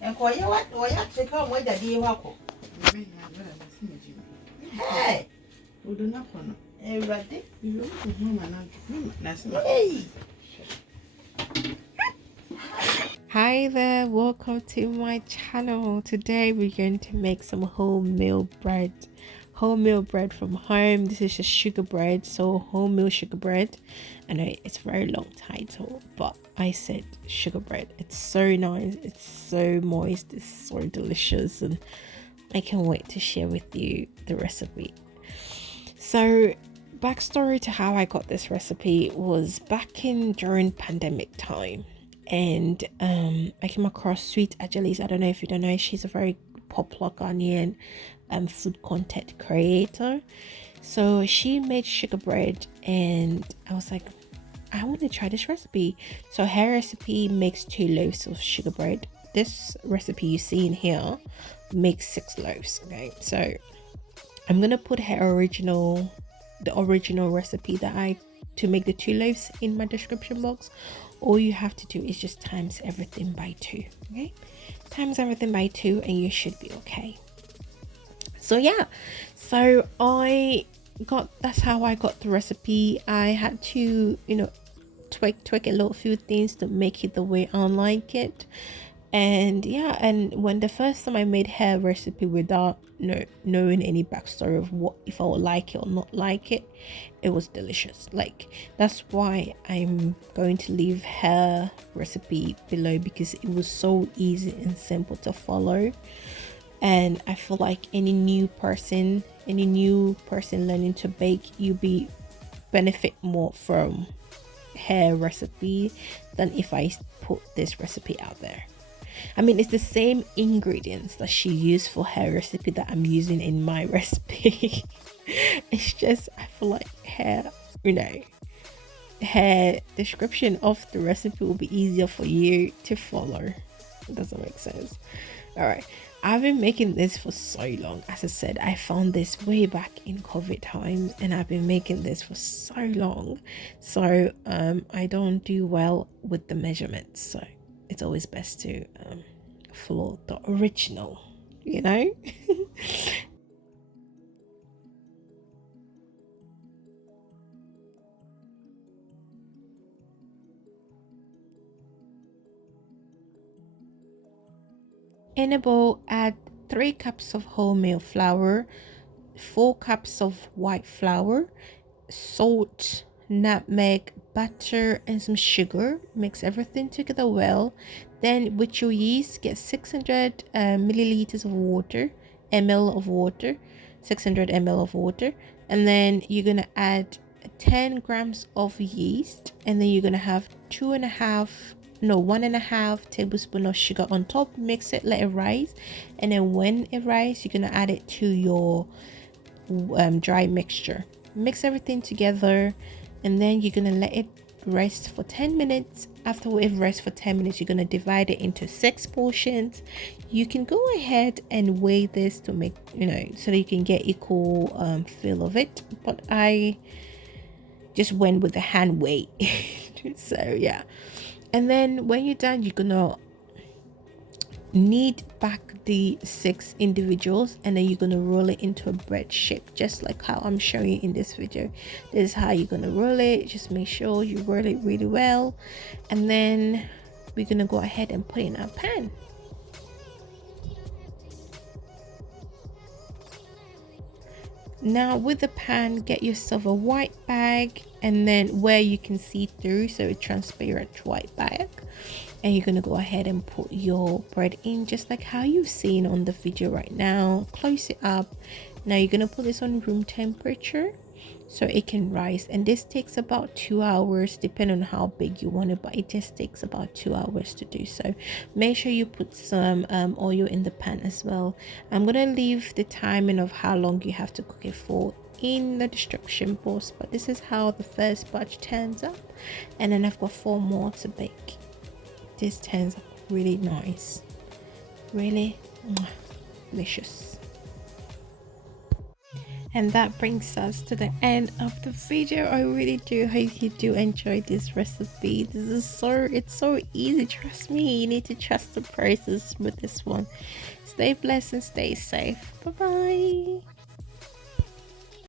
And call you what? Or you have to come with the dear wako. Hey, We do not know. everybody. You want to mama now? That's not. Hey. Hi there, welcome to my channel. Today we're going to make some wholemeal bread. Wholemeal bread from home. This is just sugar bread, so wholemeal sugar bread. I know it's a very long title, but I said sugar bread. It's so nice, it's so moist, it's so delicious, and I can't wait to share with you the recipe. So backstory to how I got this recipe was back in during pandemic time, and I came across Sweet Ajalis. I don't know if you don't know, she's a very popular Ghanaian food content creator. So she made sugar bread, and I was like, I want to try this recipe. So her recipe makes 2 loaves of sugar bread. This recipe you see in here makes 6 loaves. Okay, so I'm gonna put the original recipe to make the 2 loaves in my description box. All you have to do is just times everything by 2. Okay, times everything by 2 and you should be okay. So yeah, so that's how I got the recipe. I had to, tweak a little few things to make it the way I like it. And yeah, and when the first time I made her recipe without knowing any backstory of what if I would like it or not like it, it was delicious. Like, that's why I'm going to leave her recipe below, because it was so easy and simple to follow. And I feel like any new person learning to bake, you'll benefit more from her recipe than if I put this recipe out there. I mean, it's the same ingredients that she used for her recipe that I'm using in my recipe. It's just, I feel like her description of the recipe will be easier for you to follow. It doesn't make sense. All right, I've been making this for so long. As I said, I found this way back in COVID times, and I've been making this for so long. So I don't do well with the measurements, so it's always best to follow the original, In a bowl, add 3 cups of wholemeal flour, 4 cups of white flour, salt, nutmeg, butter, and some sugar. Mix everything together well. Then with your yeast, get 600 milliliters of water, 600 ml of water, and then you're gonna add 10 grams of yeast, and then you're gonna have 1.5 tablespoon of sugar on top. Mix it, let it rise, and then when it rises, you're gonna add it to your dry mixture. Mix everything together, and then you're gonna let it rest for 10 minutes. After it rests for 10 minutes, you're gonna divide it into 6 portions. You can go ahead and weigh this to make so that you can get equal feel of it, but I just went with the hand weight. So yeah, and then when you're done, you're gonna knead back the 6 individuals, and then you're gonna roll it into a bread shape, just like how I'm showing you in this video. This is how you're gonna roll it. Just make sure you roll it really well, and then we're gonna go ahead and put it in our pan. Now with the pan, get yourself a white bag, and then where you can see through, so a transparent white bag, and you're gonna go ahead and put your bread in just like how you've seen on the video right now. Close it up. Now you're gonna put this on room temperature so it can rise, and this takes about 2 hours depending on how big you want it, but it just takes about 2 hours to do. So make sure you put some oil in the pan as well. I'm gonna leave the timing of how long you have to cook it for in the description box, but this is how the first batch turns up, and then I've got 4 more to bake. This turns out really nice, really delicious. And that brings us to the end of the video. I really do hope you do enjoy this recipe. It's so easy, trust me. You need to trust the process with this one. Stay blessed and stay safe. Bye bye.